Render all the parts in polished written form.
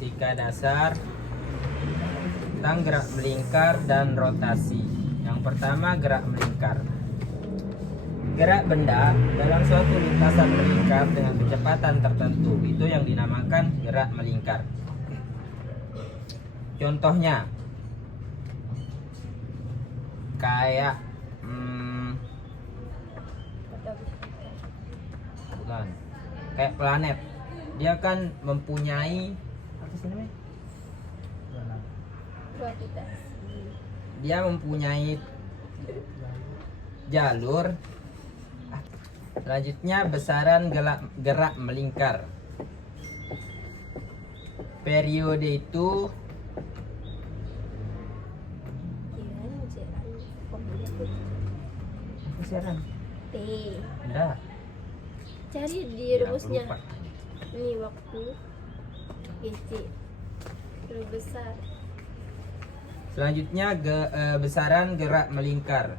fisika dasar tentang gerak melingkar dan rotasi. Yang pertama, gerak melingkar. Gerak benda dalam suatu lintasan melingkar dengan kecepatan tertentu, itu yang dinamakan gerak melingkar. Contohnya kayak bukan, kayak planet, dia kan mempunyai apa sih namanya? Dia mempunyai jalur. Selanjutnya, besaran gerak melingkar. Periode itu besaran. T. Enggak. Cari di Ya, aku rumusnya. lupa. Ini waktu GC. Terus besar. Selanjutnya, besaran gerak melingkar.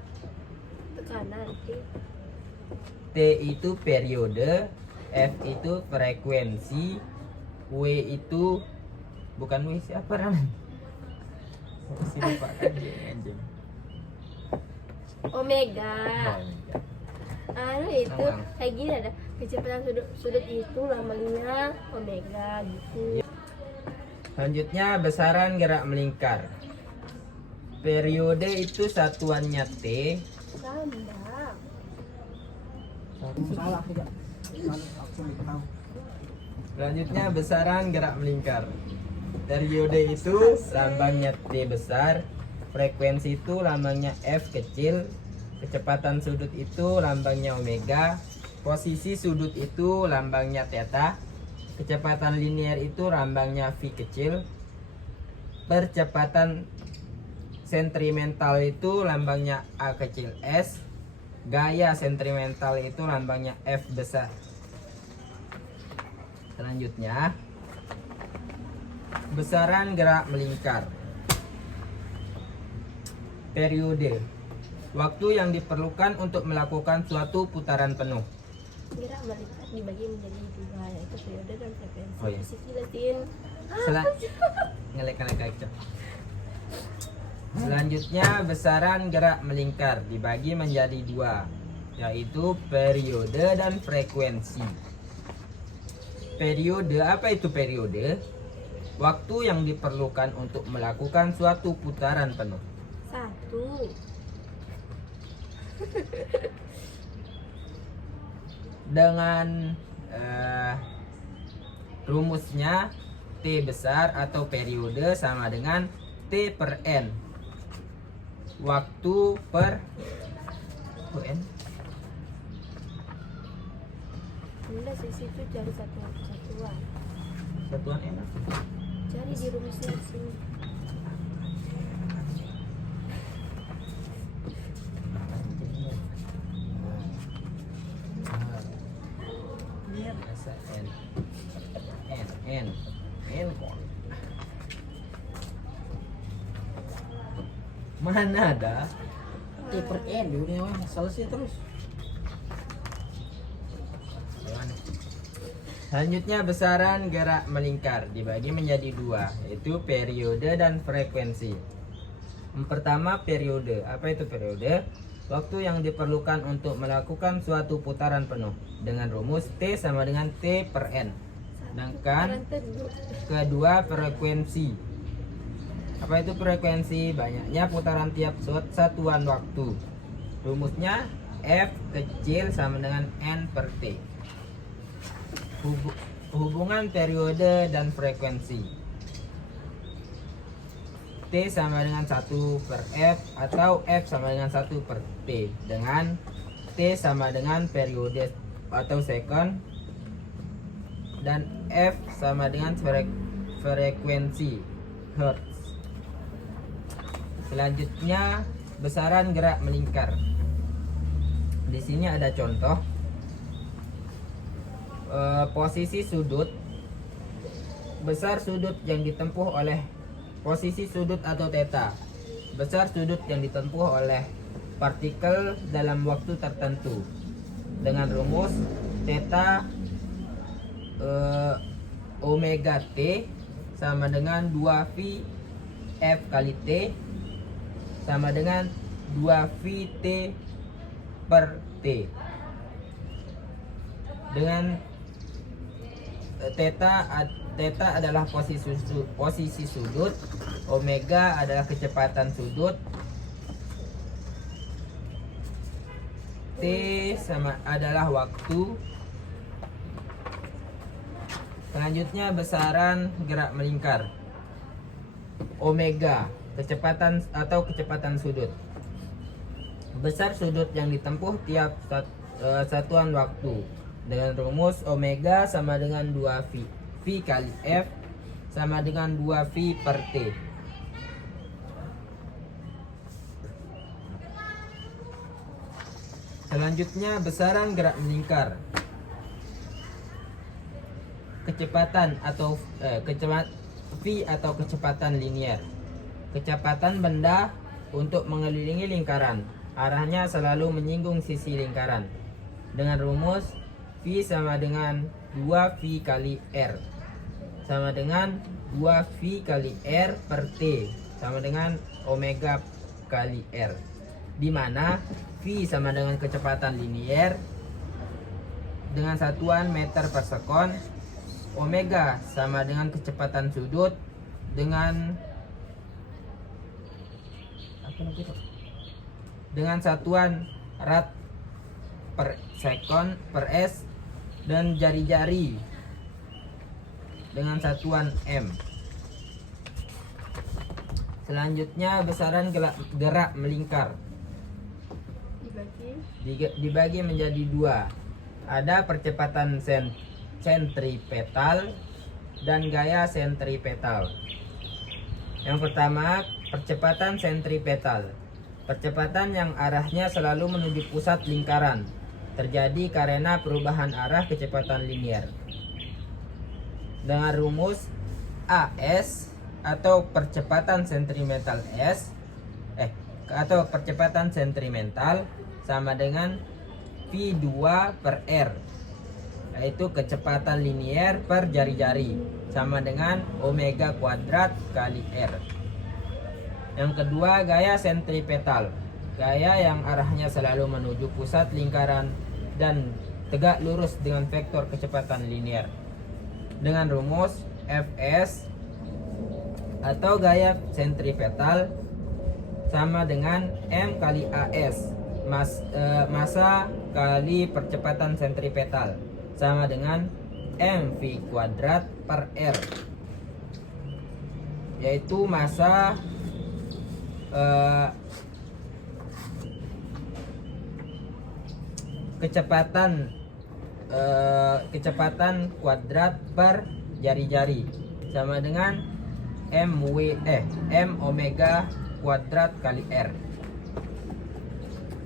Tekanan T. T itu periode, F itu frekuensi, W itu bukan W, siapa namanya? Saya lupa kan anjing. Omega. Itu Tambang. kayak gini ada kecepatan sudut itu namanya omega gitu. Selanjutnya, besaran gerak melingkar. Periode itu satuannya T. Lambda. Salah tidak. Aku tahu. Selanjutnya, besaran gerak melingkar. Periode itu lambangnya T besar, frekuensi itu lambangnya F kecil, kecepatan sudut itu lambangnya omega, posisi sudut itu lambangnya theta, kecepatan linear itu lambangnya V kecil, percepatan sentrimental itu lambangnya A kecil S, gaya sentrimental itu lambangnya F besar. Selanjutnya, besaran gerak melingkar. Periode, waktu yang diperlukan untuk melakukan suatu putaran penuh. Gerak melingkar dibagi menjadi dua, yaitu periode dan frekuensi. Oh, iya. Fisika Latin. Ngelek-ngelek. Selanjutnya, besaran gerak melingkar dibagi menjadi dua, yaitu periode dan frekuensi. Periode, apa itu periode? Waktu yang diperlukan untuk melakukan suatu putaran penuh. Satu. Dengan rumusnya, T besar atau periode sama dengan T per N. Waktu per N. Enggak sih, situ cari satuan. Satuan N. Cari di rumusnya di sini. Biasa N kok. Mana ada? T per N dunia selesai terus. Selanjutnya, besaran gerak melingkar dibagi menjadi dua, yaitu periode dan frekuensi. Yang pertama, periode. Apa itu periode? Waktu yang diperlukan untuk melakukan suatu putaran penuh dengan rumus T sama dengan T per N. Sedangkan kedua, frekuensi. Apa itu frekuensi? Banyaknya putaran tiap satuan waktu. Rumusnya F kecil sama dengan N per T. Hubungan periode dan frekuensi. T sama dengan 1 per F atau F sama dengan 1 per T, dengan T sama dengan periode atau second dan F sama dengan frekuensi Hertz. Selanjutnya, besaran gerak melingkar. Di sini ada contoh. Posisi sudut, besar sudut yang ditempuh oleh posisi sudut atau theta, besar sudut yang ditempuh oleh partikel dalam waktu tertentu, dengan rumus theta omega t sama dengan 2V F kali T sama dengan 2V T per T. Dengan theta adalah posisi sudut, omega adalah kecepatan sudut, T sama adalah waktu. Selanjutnya besaran gerak melingkar. Omega kecepatan atau kecepatan sudut. Besar sudut yang ditempuh tiap satuan waktu. Dengan rumus omega sama dengan 2V V kali F sama dengan 2V per T. Selanjutnya besaran gerak melingkar. Kecepatan atau V atau kecepatan linier. Kecepatan benda untuk mengelilingi lingkaran. Arahnya selalu menyinggung sisi lingkaran. Dengan rumus V sama dengan 2V kali R sama dengan 2V kali R per T sama dengan omega kali R, di mana V sama dengan kecepatan linier dengan satuan meter per sekon, omega sama dengan kecepatan sudut dengan satuan rad per sekon per S, dan jari-jari dengan satuan M. Selanjutnya besaran gerak melingkar dibagi menjadi dua. Ada percepatan sentripetal dan gaya sentripetal. Yang pertama, percepatan sentripetal. Percepatan yang arahnya selalu menuju pusat lingkaran terjadi karena perubahan arah kecepatan linier. Dengan rumus AS atau percepatan sentripetal atau percepatan sentripetal sama dengan V2 per R, yaitu kecepatan linier per jari-jari sama dengan omega kuadrat kali R. Yang kedua, gaya sentripetal. Gaya yang arahnya selalu menuju pusat lingkaran dan tegak lurus dengan vektor kecepatan linier. Dengan rumus Fs atau gaya sentripetal sama dengan M kali AS, massa kali percepatan sentripetal sama dengan mv kuadrat per R, yaitu massa kecepatan kuadrat per jari-jari sama dengan m omega kuadrat kali R,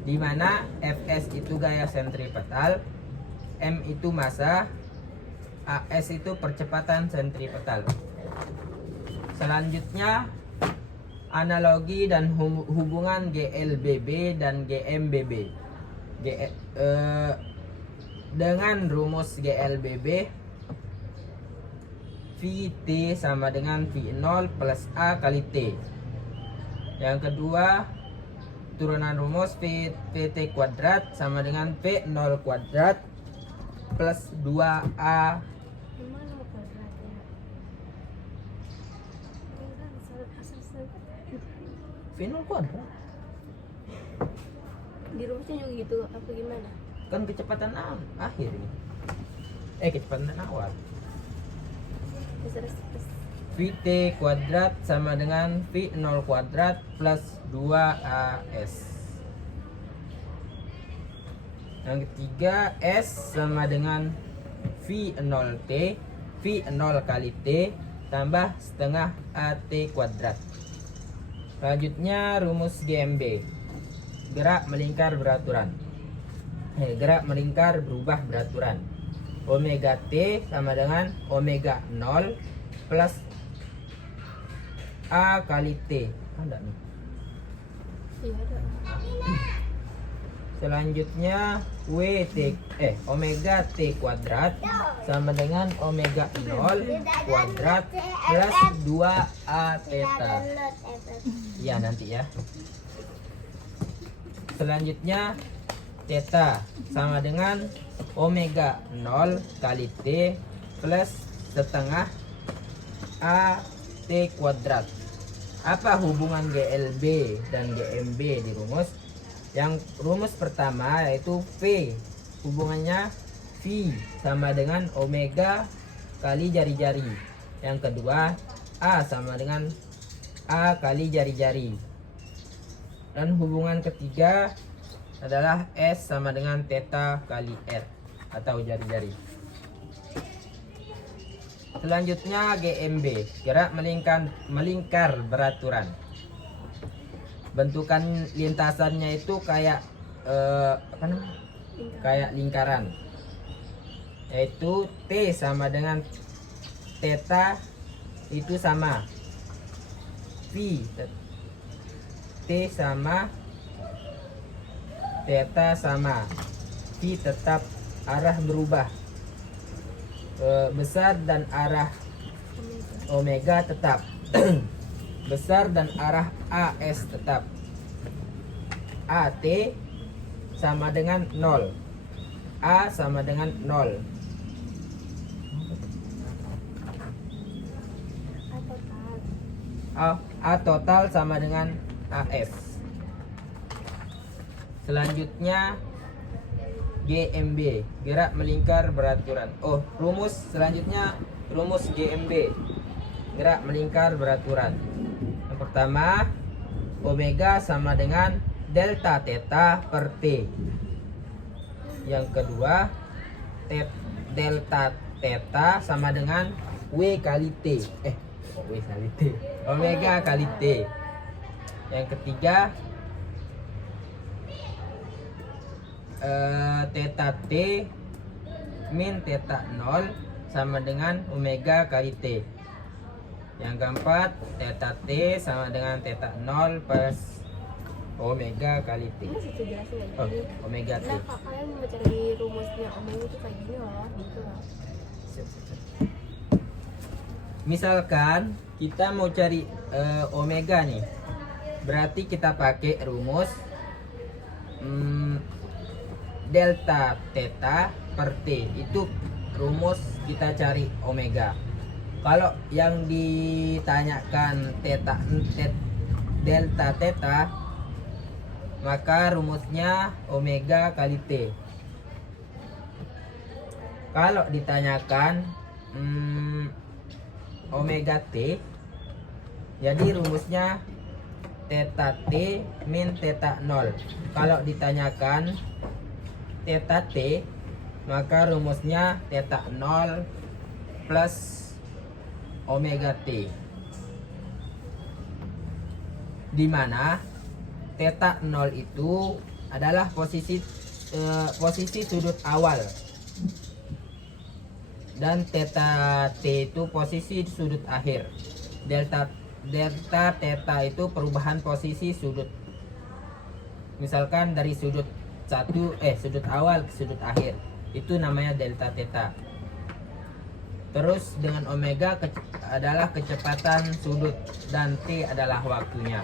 di mana Fs itu gaya sentripetal, M itu massa, AS itu percepatan sentripetal. Selanjutnya analogi dan hubungan GLBB dan GMBB. Dengan rumus GLBB, Vt sama dengan V0 plus A kali T. Yang kedua, turunan rumus Vt kuadrat sama dengan V0 kuadrat plus 2A Gimana kuadratnya? V0 kuadrat. Di rumusnya juga gitu apa gimana? Kan kecepatan akhir ini. Kecepatan awal. Terus. Vt kuadrat sama dengan V0 kuadrat plus 2AS. Yang ketiga, S sama dengan V0T, V0 kali T tambah setengah AT kuadrat. Selanjutnya rumus GMB, gerak melingkar beraturan. Gerak melingkar berubah beraturan. Omega T sama dengan omega 0 plus A kali T. Ada nih. Iya ada. Selanjutnya omega T kuadrat sama dengan omega 0 kuadrat plus 2A theta. Ya nanti ya. Selanjutnya theta sama dengan omega 0 kali T plus setengah A T kuadrat. Apa hubungan GLB dan GMB di rumus? Yang rumus pertama yaitu V, hubungannya V sama dengan omega kali jari-jari. Yang kedua A sama dengan A kali jari-jari. Dan hubungan ketiga adalah S sama dengan theta kali R atau jari-jari. Selanjutnya GMB, gerak melingkar beraturan. Bentukan lintasannya itu kayak kayak lingkaran, yaitu T sama dengan theta itu sama V, T sama theta sama V, tetap arah berubah, besar dan arah omega tetap besar dan arah AS tetap. AT sama dengan 0, A sama dengan 0. A total sama dengan AS. Selanjutnya GMB, gerak melingkar beraturan. Rumus selanjutnya rumus GMB, gerak melingkar beraturan. Yang pertama, omega sama dengan delta theta per T. Yang kedua, delta theta sama dengan W kali T. W kali T. Omega kali T. Yang ketiga, theta T min theta 0 sama dengan omega kali T. Yang keempat, theta T sama dengan theta 0 plus omega kali T. Omega T. Nah, kalian mau cari rumusnya omega itu kayak gini loh, gitu loh. Misalkan kita mau cari omega nih, berarti kita pakai rumus delta theta per T. Itu rumus kita cari omega. Kalau yang ditanyakan delta theta, maka rumusnya omega kali T. Kalau ditanyakan omega T, jadi rumusnya theta T min theta 0. Kalau ditanyakan theta T, maka rumusnya theta 0 plus omega T, di mana theta 0 itu adalah posisi sudut awal dan theta T itu posisi sudut akhir. Delta theta itu perubahan posisi sudut. Misalkan dari sudut awal ke sudut akhir, itu namanya delta theta. Terus dengan omega adalah kecepatan sudut dan T adalah waktunya.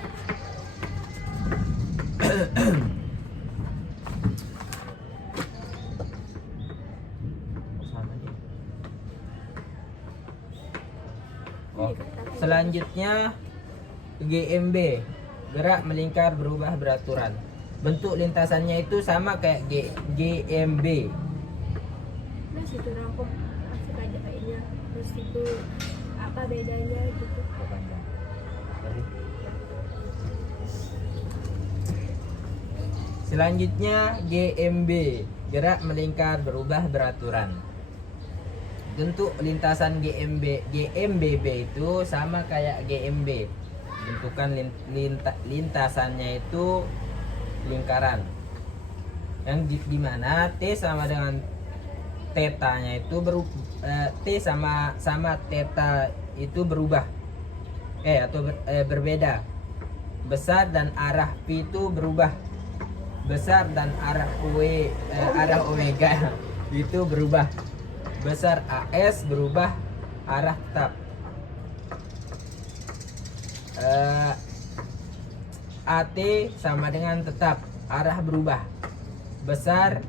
Selanjutnya GMB, gerak melingkar berubah beraturan. Bentuk lintasannya itu sama kayak GMB. Nah, situ aku masuk aja kayaknya. Terus itu apa bedanya gitu. Selanjutnya GMB, gerak melingkar berubah beraturan. Bentuk lintasan GMBB itu sama kayak GMB. Bentukan lintasannya itu lingkaran. Yang dimana T sama dengan theta-nya itu T sama theta itu berubah. Berbeda. Besar dan arah P itu berubah. besar dan arah omega itu berubah. Besar AS berubah arah tetap. AT sama dengan tetap, arah berubah. Besar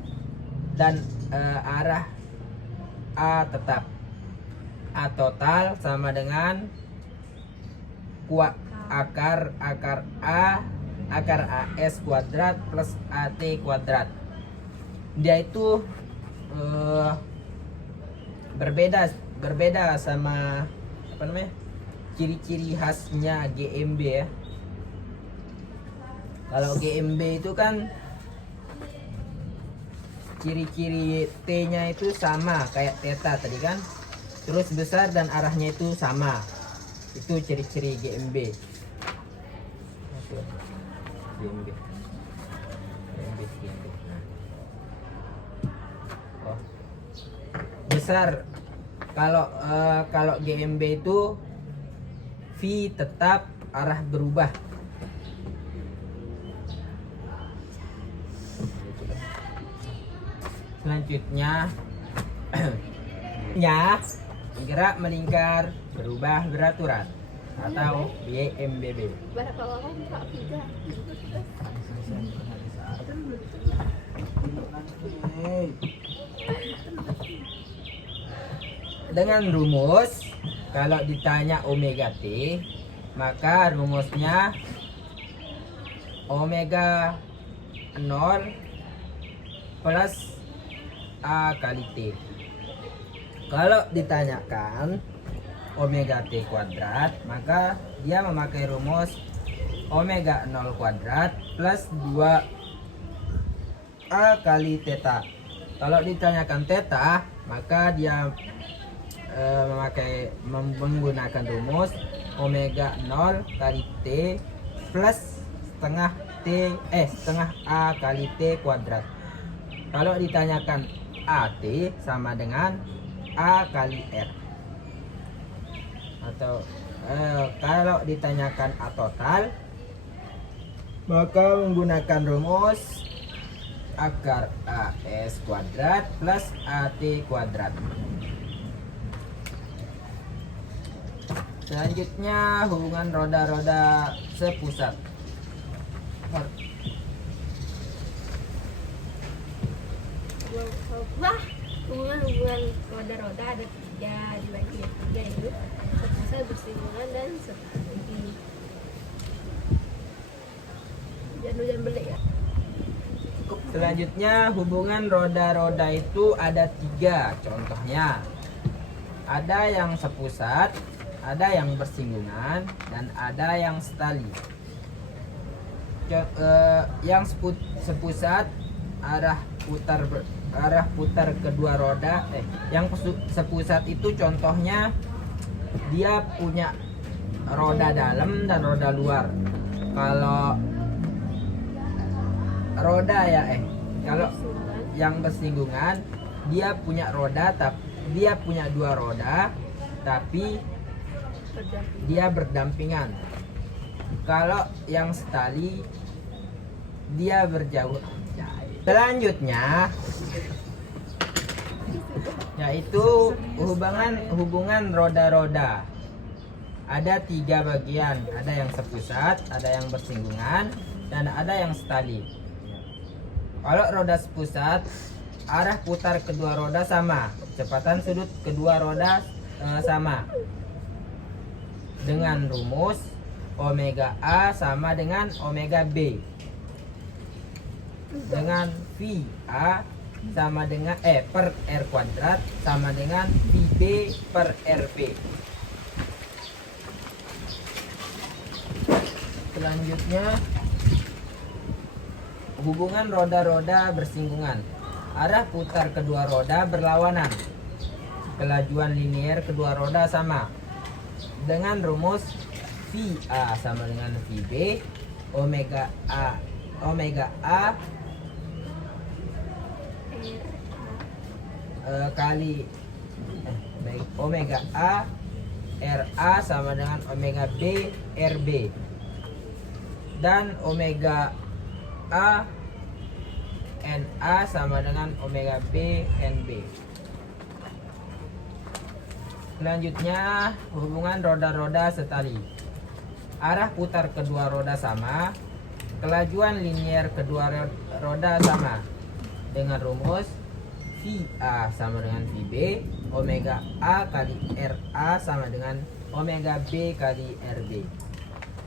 dan arah A tetap. A total sama dengan akar AS kuadrat plus AT kuadrat. Dia itu berbeda sama apa namanya, ciri-ciri khasnya GMB ya. Kalau GMB itu kan ciri-ciri T-nya itu sama kayak theta tadi kan, terus besar dan arahnya itu sama. Itu ciri-ciri GMB. GMB. Oh. Besar. Kalau GMB itu V tetap, arah berubah. Selanjutnya gerak melingkar berubah beraturan atau BMBB. Dengan rumus, kalau ditanya omega T, maka rumusnya omega 0 plus A kali T. Kalau ditanyakan omega T kuadrat, maka dia memakai rumus omega 0 kuadrat plus 2 A kali theta. Kalau ditanyakan theta, maka dia menggunakan rumus omega 0 kali T plus setengah A kali T kuadrat. Kalau ditanyakan AT sama dengan A kali R. Atau kalau ditanyakan A total, maka menggunakan rumus akar AS kuadrat plus AT kuadrat. Selanjutnya hubungan roda-roda sepusat. Hubungan roda-roda ada 3, dibagi 3 yaitu sepusat, bersinggungan, dan setali. Jangan beli ya. Selanjutnya hubungan roda-roda itu ada 3 contohnya. Ada yang sepusat, ada yang bersinggungan, dan ada yang setali. Yang sepusat arah putar kedua roda. Yang sepusat itu contohnya dia punya roda dalam dan roda luar. Kalau roda kalau yang bersinggungan dia punya roda, tapi dia punya 2 roda tapi dia berdampingan. Kalau yang setali dia berjauh. Selanjutnya yaitu hubungan roda-roda. Ada 3 bagian, ada yang sepusat, ada yang bersinggungan, dan ada yang setali. Kalau roda sepusat, arah putar kedua roda sama, kecepatan sudut kedua roda sama, dengan rumus omega A sama dengan omega B, dengan V A sama dengan per R kuadrat sama dengan VB per RP. Selanjutnya hubungan roda-roda bersinggungan. Arah putar kedua roda berlawanan, kelajuan linier kedua roda sama, dengan rumus VA sama dengan VB omega A kali omega A RA sama dengan omega B RB, dan omega A NA sama dengan omega B NB. Selanjutnya, hubungan roda-roda setali. Arah putar kedua roda sama, kelajuan linier kedua roda sama. Dengan rumus VA sama dengan VB, omega A kali RA sama dengan omega B kali RB.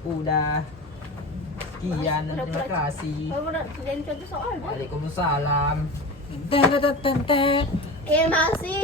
Udah. Sekian, terima kasih. Kamu udah kerjain contoh soal, Bu? Waalaikumsalam. Ten ten ten ten. Masih.